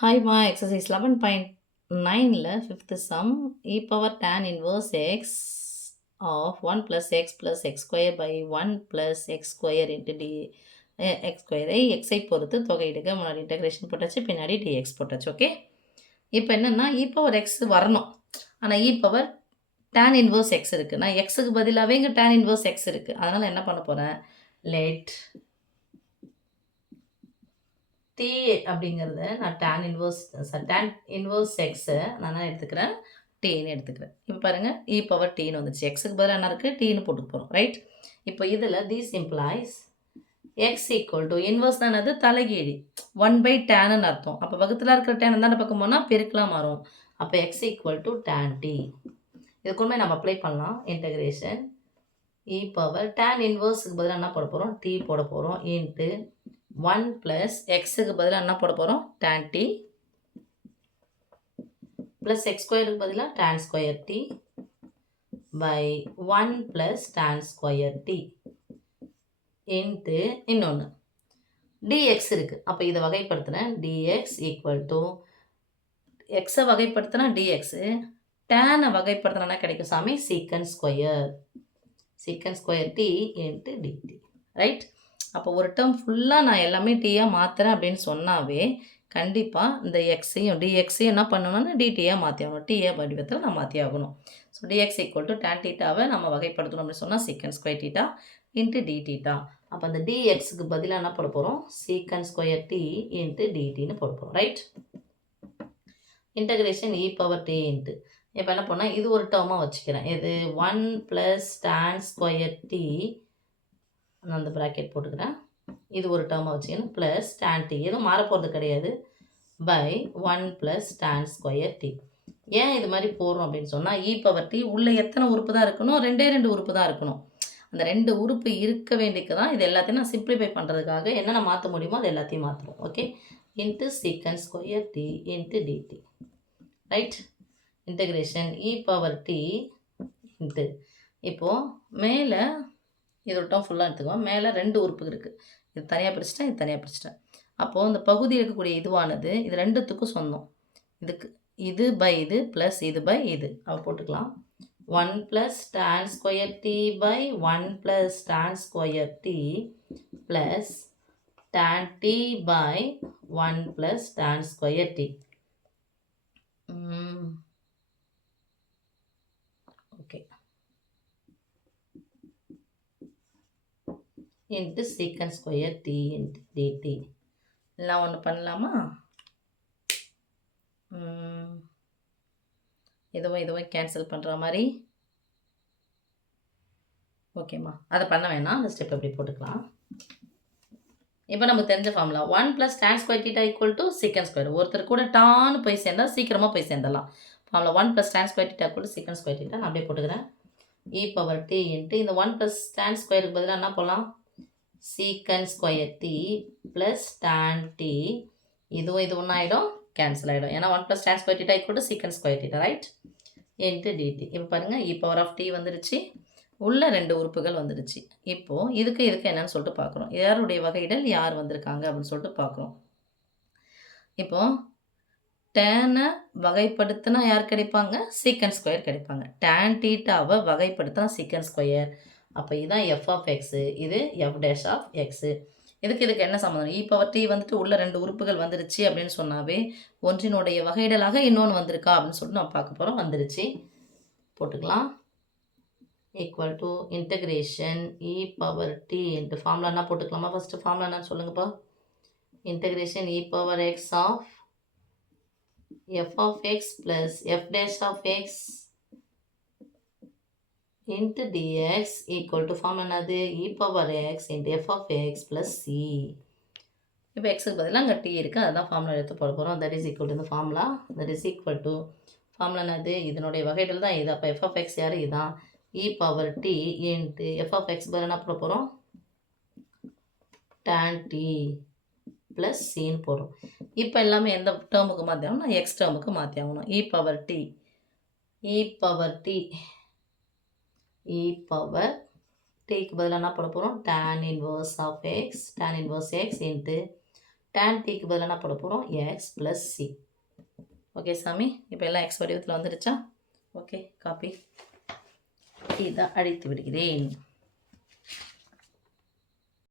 Hi ma, exercise 11.9ல fifth sum e power tan inverse x of 1 plus x plus x square by 1 plus x square into d x square I x ஐ பொறுத்து தொகையிடுக. முன்னாடி integration போட்டாச்சு, பின்னாடி dx போட்டாச்சு. Okay, இப்போ என்னன்னா e power x வரணும். ஆனால் e power tan inverse x இருக்குது. நான் xக்கு பதிலாகவே இங்கே tan inverse x இருக்குது. அதனால் என்ன பண்ண போகிறேன், let t அப்படிங்கிறத நான் tan இன்வர்ஸ் எக்ஸை நான் என்ன எடுத்துக்கிறேன், டீன்னு எடுத்துக்கிறேன். இப்போ பாருங்கள், இ பவர் டீன்னு வந்துச்சு. எக்ஸுக்கு பதிலாக என்ன இருக்குது, டீன்னு போட்டு போகிறோம். ரைட். இப்போ இதில் these employs X equal to inverse தான் அது தலைகீழி 1/tan அர்த்தம். அப்போ வகுத்தில் இருக்கிற டேன் தானே பக்கம் போனால் பெருக்கலாம் மாறும். அப்போ X equal to tan t. இதுக்குமே நம்ம அப்ளை பண்ணலாம். இன்டகிரேஷன் இ பவர் tan இன்வர்ஸுக்கு பதிலாக என்ன போட போகிறோம், t போட போகிறோம். இன்ட்டு 1 plus xக்கு பதிலாக என்ன போட போகிறோம், tan t plus x ஸ்கொயருக்கு பதிலாக tan square t by 1 plus tan square t into இன்னொன்று dx இருக்குது. அப்போ இதை வகைப்படுத்தினேன். dx equal to xை வகைப்படுத்தினா dx, tan வகைப்படுத்தினா கிடைக்கும் சாமி secant square t into dt. Right. அப்போ ஒரு டேர்ம் ஃபுல்லாக நான் எல்லாமே டீயாக மாற்றுறேன் அப்படின்னு சொன்னாவே கண்டிப்பாக இந்த எக்ஸையும் டிஎக்ஸையும் என்ன பண்ணணும்னா டிடியாக மாற்றி ஆகணும். டிஏ வடிவத்தில் நான் மாற்றி ஆகணும். So dx equal to tan டீட்டாவை நம்ம வகைப்படுத்தணும் அப்படின்னு சொன்னால் secant square theta into d theta. அப்போ அந்த டிஎக்ஸுக்கு பதிலாக என்ன போட போகிறோம், சீக்கன் ஸ்கொயர் டி இன்ட்டு டிடின்னு போட போகிறோம். Right. Integration e power t into இப்போ என்ன பண்ணால் இது ஒரு டேர்மாக வச்சுக்கிறேன். இது 1 ப்ளஸ் டேன் ஸ்கொயர் டி, நான் அந்த ப்ராக்கெட் போட்டுக்கிறேன். இது ஒரு டேர்மாக வச்சுக்கணும். ப்ளஸ் tan t எதுவும் மாறப்போகிறது கிடையாது. By 1 plus tan square t. ஏன் இது மாதிரி போடுறோம் அப்படின்னு சொன்னால் இ பவர் டி உள்ளே எத்தனை உறுப்பு தான் இருக்கணும், 2 உறுப்பு தான் இருக்கணும். அந்த 2 உறுப்பு இருக்க வேண்டியது தான். இது எல்லாத்தையும் நான் சிம்பிளிஃபை பண்ணுறதுக்காக என்னென்ன மாற்ற முடியுமோ அது எல்லாத்தையும் மாற்றுறோம். Okay, into secant square t into dt. Right. Integration e power t into இப்போது மேலே இது ஒரு டேர்ம் ஃபுல்லாக எடுத்துக்குவோம். மேலே 2 உறுப்பு இருக்குது. இது தனியாக பிரிச்சிட்டேன், இது தனியாக பிரிச்சிட்டேன். அப்போது இந்த பகுதி இருக்கக்கூடிய இதுவானது இது 2த்துக்கும் சொந்தம். இதுக்கு இது பை இது ப்ளஸ் இது பை இது அவ போட்டுக்கலாம். 1 plus tan square t by 1 plus tan square t plus tan t by 1 plus tan square t. Okay, into secant square t into dt. எல்லாம் ஒன்று பண்ணலாமா? இதுவும் கேன்சல் பண்ணுற மாதிரி. ஓகேம்மா, அதை பண்ண வேணாம். அந்த ஸ்டெப் எப்படி போட்டுக்கலாம். இப்போ நமக்கு தெரிஞ்ச formula 1 plus tan square theta equal to secant square. ஒருத்தர் கூட டான்னு போய் சேர்ந்தால் சீக்கிரமாக போய் சேர்ந்துடலாம். Formula 1 plus tan square theta equal to secant square theta நான் அப்படியே போட்டுக்கிறேன். இ பவர் டி இன்ட்டு இந்த 1 ப்ளஸ் டேன் ஸ்கொயருக்கு பதிலாக என்ன போகலாம், secant square t plus tan t. இதுவும் இது ஒன்றாயிடும், கேன்சல் ஆகிடும். ஏன்னா 1 plus tan square theta equal to secant square theta. Right. Into dt. இப்போ பாருங்கள், இ பவர் ஆஃப் டி வந்துருச்சு, உள்ள 2 உறுப்புகள் வந்துடுச்சு. இப்போது இதுக்கு என்னன்னு சொல்லிட்டு பார்க்குறோம். யாருடைய வகையிடல் யார் வந்திருக்காங்க அப்படின்னு சொல்லிட்டு பார்க்குறோம். இப்போது டேனை வகைப்படுத்தினா யார் கிடைப்பாங்க, சீக்கன் ஸ்கொயர் கிடைப்பாங்க. டேன் டீட்டாவை வகைப்படுத்தினா சீக்கன் ஸ்கொயர். அப்போ இதுதான் எஃப் ஆஃப் எக்ஸு, இது எஃப் டேஷ் ஆஃப் எக்ஸு. இதுக்கு என்ன சம்மந்தம், இ பவர் டி வந்துட்டு உள்ள 2 உறுப்புகள் வந்துருச்சு அப்படின்னு சொன்னாவே ஒன்றினுடைய வகையிடலாக இன்னொன்று வந்திருக்கா அப்படின்னு சொல்லிட்டு நம்ம பார்க்க போகிறோம். வந்துருச்சு, போட்டுக்கலாம். Equal to integration e power t into formula என்ன போட்டுக்கலாமா? ஃபஸ்ட்டு ஃபார்முலா என்னன்னு சொல்லுங்கப்பா. Integration e power x of f of x plus f dash of x into dx equal to form என்னது, e power x into f of x plus c. இப்போ எக்ஸுக்கு பதிலாக அங்கே D இருக்குது, அதுதான் ஃபார்முலா எடுத்து போட போகிறோம். தட் இஸ் ஈக்குவல் டு இந்த formula. That is equal to formula என்னது, இதனுடைய வகைகள் தான் இது. அப்போ எஃப் ஆஃப் எக்ஸ் யார், இதுதான் e power t into f of x பதில் என்ன போட போகிறோம், டேன் டி ப்ளஸ் சின்னு போடுறோம். இப்போ எல்லாமே எந்த டேர்முக்கு மாற்றி ஆகணும், எக்ஸ் டேர்முக்கு மாற்றி ஆகணும். E power t e power டீக்கு பதிலாக என்ன போட போகிறோம், tan inverse of x, tan inverse x into tan tக்கு பதிலாக என்ன போட போகிறோம்? X plus C. ஓகே சாமி, இப்போ எல்லாம் எக்ஸ் வடிவத்தில் வந்துடுச்சா? Okay, copy. இதை அழித்து விடுகிறேன்.